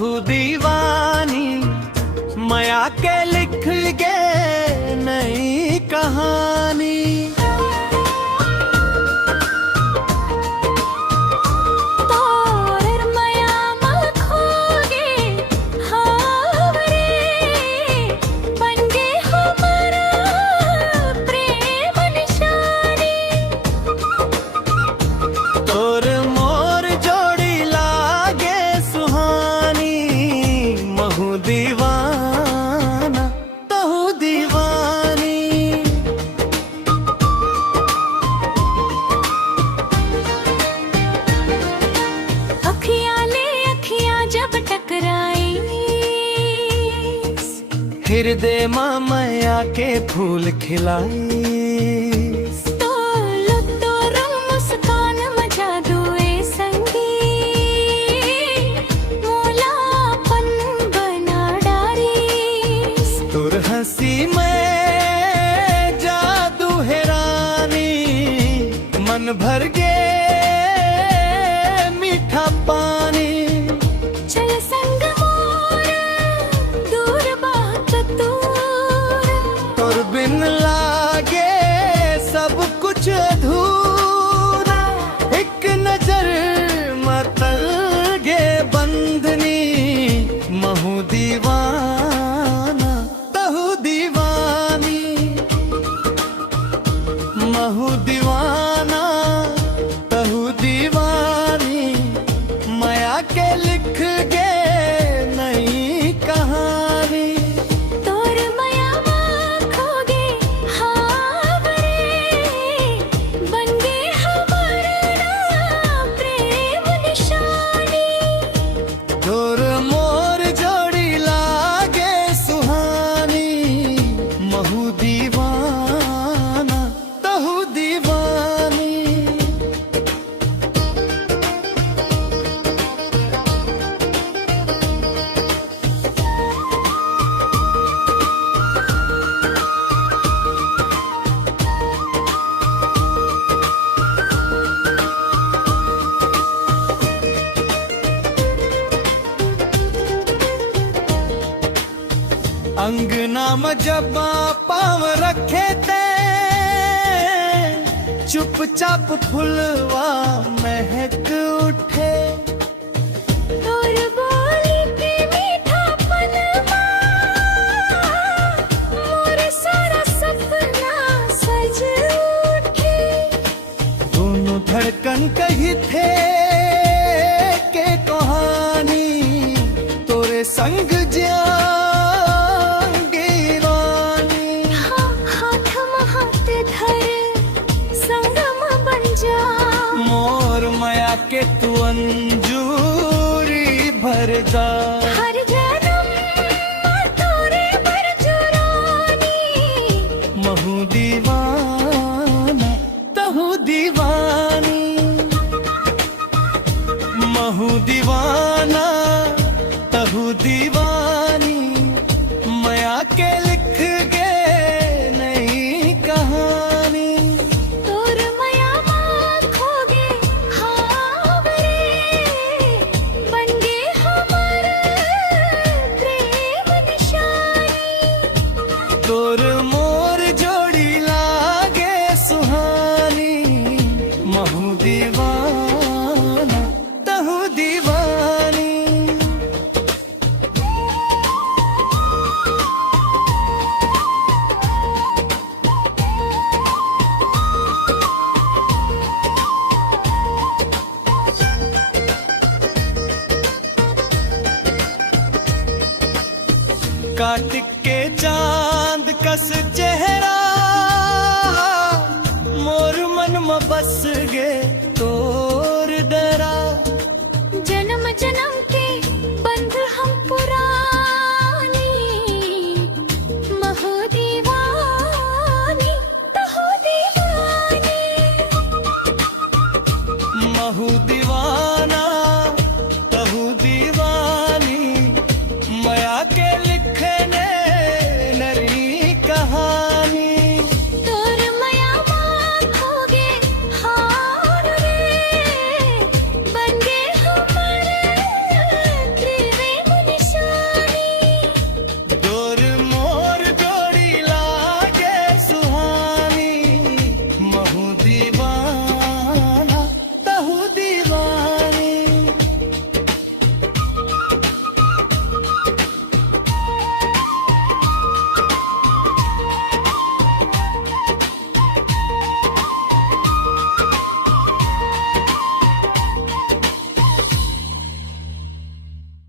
तहु दीवानी माया के लिख गे नई कहानी। हृदय माया के फूल खिलाई तो मुस्कान मजा दुए संगी मोलापन बना डारी। तुर हंसी में जादू हैरानी मन भर गे मीठा पानी। चल संग बिन लागे सब कुछ अधूरा। एक नजर मतल गे बंधनी महू दीवाना तहु दीवानी। महू दीवाना तहु दीवानी माया के लिख गे नई कहानी। अंगना में जब पाँव रखे थे चुपचाप फुलवा महक उठे। तोर बोली के मीठा पनमा मोर सारा सपना सज उठे। दोनों धड़कन कही थे के कहानी तोरे संग जा के तू अंजूरी भरदा। हर जन्म तोरे भर जुरानी महू दीवाना तहु दीवानी। महू दीवाना तहु दीवानी माया के लिख गे नई कहानी। तोर मोर जोड़ी लागे सुहानी महू दीवाना तहु दीवानी। काट के चांद कस चेहरा